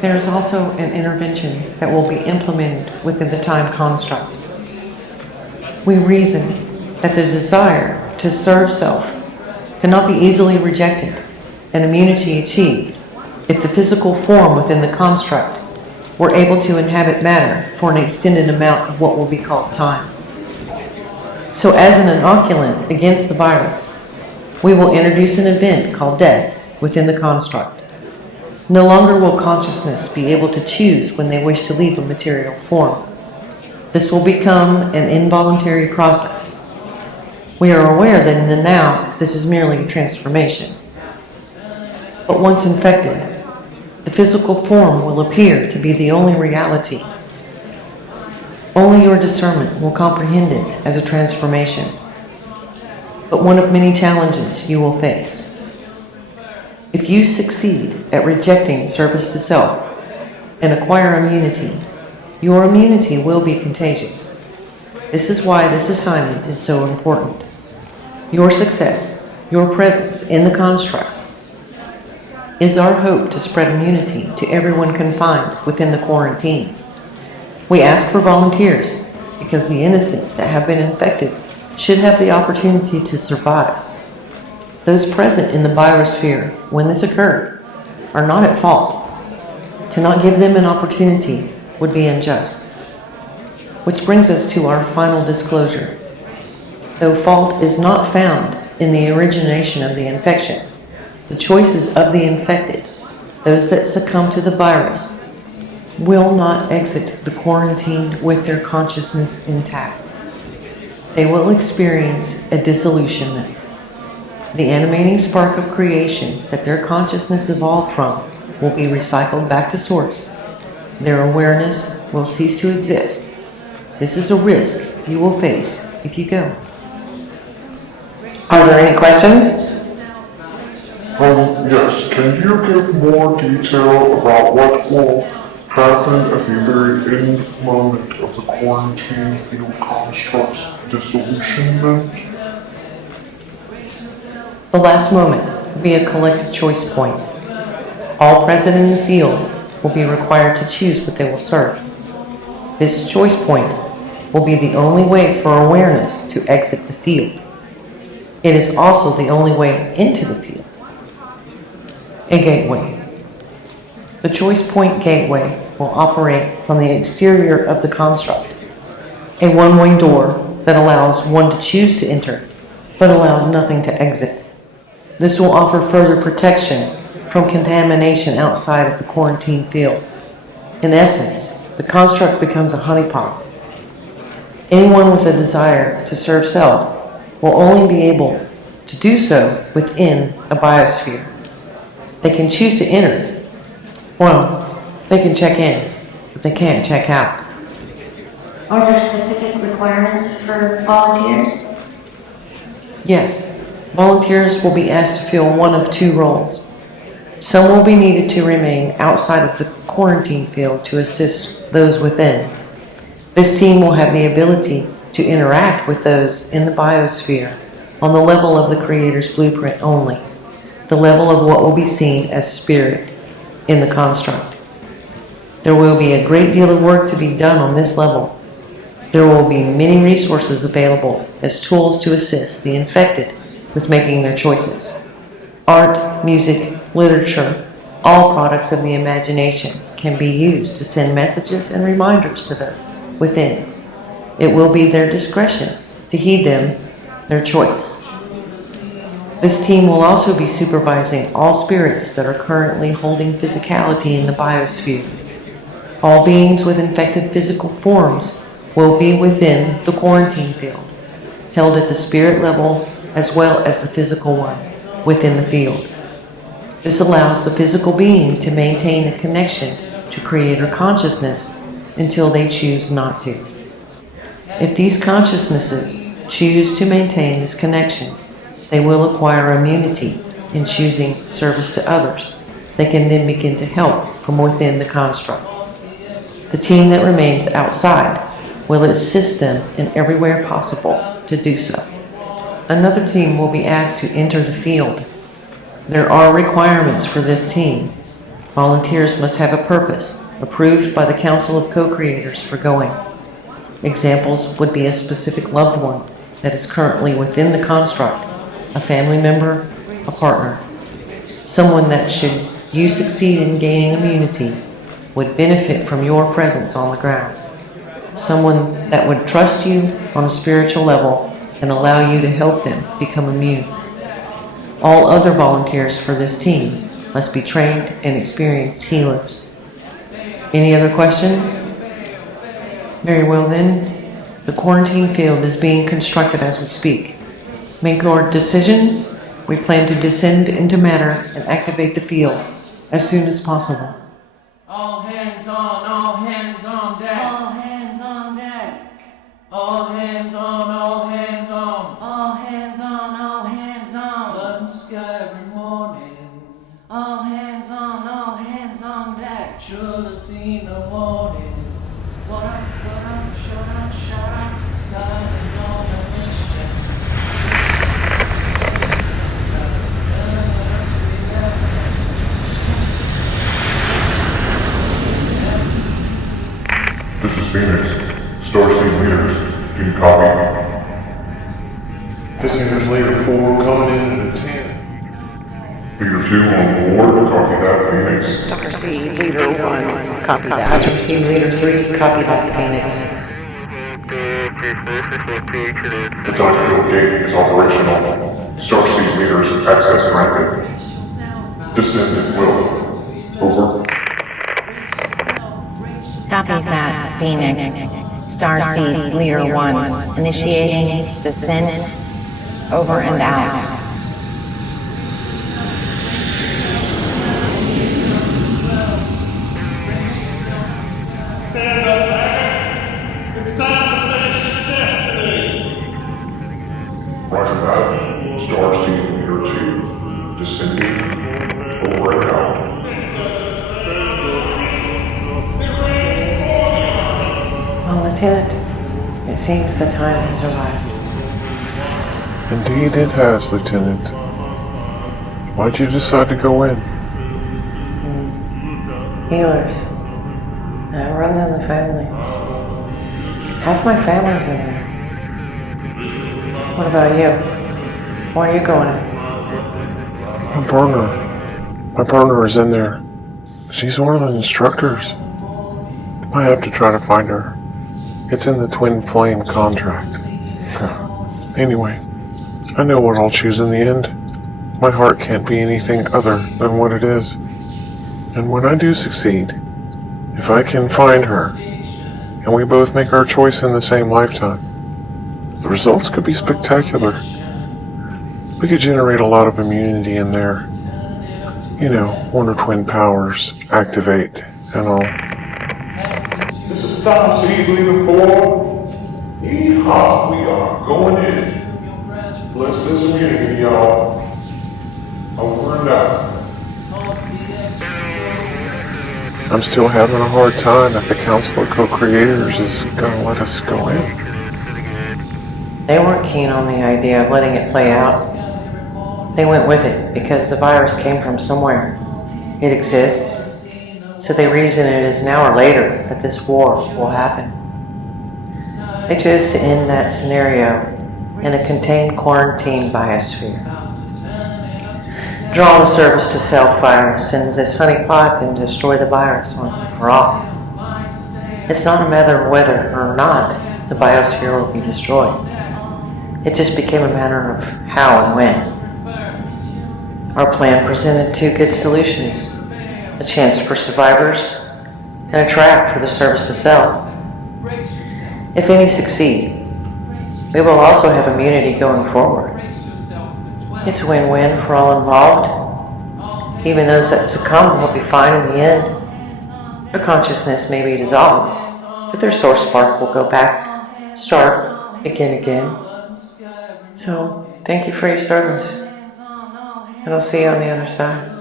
There is also an intervention that will be implemented within the time construct. We reason that the desire to serve self cannot be easily rejected and immunity achieved if the physical form within the construct were able to inhabit matter for an extended amount of what will be called time. So as an inoculant against the virus, we will introduce an event called death within the construct. No longer will consciousness be able to choose when they wish to leave a material form. This will become an involuntary process. We are aware that in the now, this is merely a transformation. But once infected, the physical form will appear to be the only reality. Only your discernment will comprehend it as a transformation, but one of many challenges you will face. If you succeed at rejecting service to self and acquire immunity, your immunity will be contagious. This is why this assignment is so important. Your success, your presence in the construct, is our hope to spread immunity to everyone confined within the quarantine. We ask for volunteers because the innocent that have been infected should have the opportunity to survive. Those present in the biosphere when this occurred are not at fault. To not give them an opportunity would be unjust. Which brings us to our final disclosure. Though fault is not found in the origination of the infection, the choices of the infected, those that succumb to the virus, will not exit the quarantine with their consciousness intact. They will experience a disillusionment. The animating spark of creation that their consciousness evolved from will be recycled back to source. Their awareness will cease to exist. This is a risk you will face if you go. Are there any questions? Yes. Can you give more detail about what will happen at the very end moment of the quarantine field construct's disillusionment? The last moment will be a collective choice point. All present in the field will be required to choose what they will serve. This choice point will be the only way for awareness to exit the field. It is also the only way into the field. A gateway. The choice point gateway will operate from the exterior of the construct, a one-way door that allows one to choose to enter, but allows nothing to exit. This will offer further protection from contamination outside of the quarantine field. In essence, the construct becomes a honeypot. Anyone with a desire to serve self will only be able to do so within a biosphere. They can choose to enter. Well, they can check in, but they can't check out. Are there specific requirements for volunteers? Yes, volunteers will be asked to fill one of two roles. Some will be needed to remain outside of the quarantine field to assist those within. This team will have the ability to interact with those in the biosphere on the level of the Creator's blueprint only, the level of what will be seen as spirit in the construct. There will be a great deal of work to be done on this level. There will be many resources available as tools to assist the infected with making their choices. Art, music, literature, all products of the imagination can be used to send messages and reminders to those within. It will be their discretion to heed them, their choice. This team will also be supervising all spirits that are currently holding physicality in the biosphere. All beings with infected physical forms will be within the quarantine field, held at the spirit level as well as the physical one within the field. This allows the physical being to maintain a connection to Creator consciousness until they choose not to. If these consciousnesses choose to maintain this connection, they will acquire immunity in choosing service to others. They can then begin to help from within the construct. The team that remains outside will assist them in every way possible to do so. Another team will be asked to enter the field. There are requirements for this team, Volunteers must have a purpose approved by the Council of Co-Creators for going. Examples would be a specific loved one that is currently within the construct, a family member, a partner, someone that, should you succeed in gaining immunity, would benefit from your presence on the ground, someone that would trust you on a spiritual level and allow you to help them become immune. All other volunteers for this team must be trained and experienced healers. Any other questions? Very well then, the quarantine field is being constructed as we speak. Make our decisions. We plan to descend into matter and activate the field as soon as possible. All hands on deck. All hands on deck. All hands on, all hands on. All hands on, all hands on. Blood and sky every morning. All hands on deck. Should have seen the warning. What up, shut up. Silence on a mission. Turn it up to 11. This is Phoenix. Starseed leaders, do you copy? This is Leader 4 coming in at 10. Leader 2 on board, copy that, Phoenix. Starseed Leader 1, copy that. Starseed Leader 3, copy that, Phoenix. The Giant Gate is operational. Starseed leaders, access granted. Descend at will. Over. Copy that, Phoenix. Starseed Leader 1, initiating descent, over and out. Stand up, Magnus. It's time to finish your destiny. Roger that. Starseed leader 2, descending, over and out. Well, Lieutenant, it seems the time has arrived. Indeed it has, Lieutenant. Why'd you decide to go in? Healers. That runs in the family. Half my family's in there. What about you? Why are you going in? My partner is in there. She's one of the instructors. I have to try to find her. It's in the Twin Flame contract. Anyway, I know what I'll choose in the end. My heart can't be anything other than what it is. And when I do succeed, if I can find her, and we both make our choice in the same lifetime, the results could be spectacular. We could generate a lot of immunity in there. You know, Wonder Twin powers activate and all. This is Starseed leader 4. Yeehaw, we are going in. Bless this immunity, y'all. Over and out. I'm still having a hard time that the Council of Co-Creators is gonna let us go in. They weren't keen on the idea of letting it play out. They went with it because the virus came from somewhere. It exists, so they reason it is now or later that this war will happen. They chose to end that scenario in a contained quarantine biosphere. Draw the service to self virus into this honeypot and destroy the virus once and for all. It's not a matter of whether or not the biosphere will be destroyed. It just became a matter of how and when. Our plan presented two good solutions: a chance for survivors and a trap for the service to sell. If any succeed, we will also have immunity going forward. It's a win-win for all involved. Even those that succumb will be fine in the end. Their consciousness may be dissolved, but their source spark will go back, start, begin again. So, thank you for your service, and I'll see you on the other side.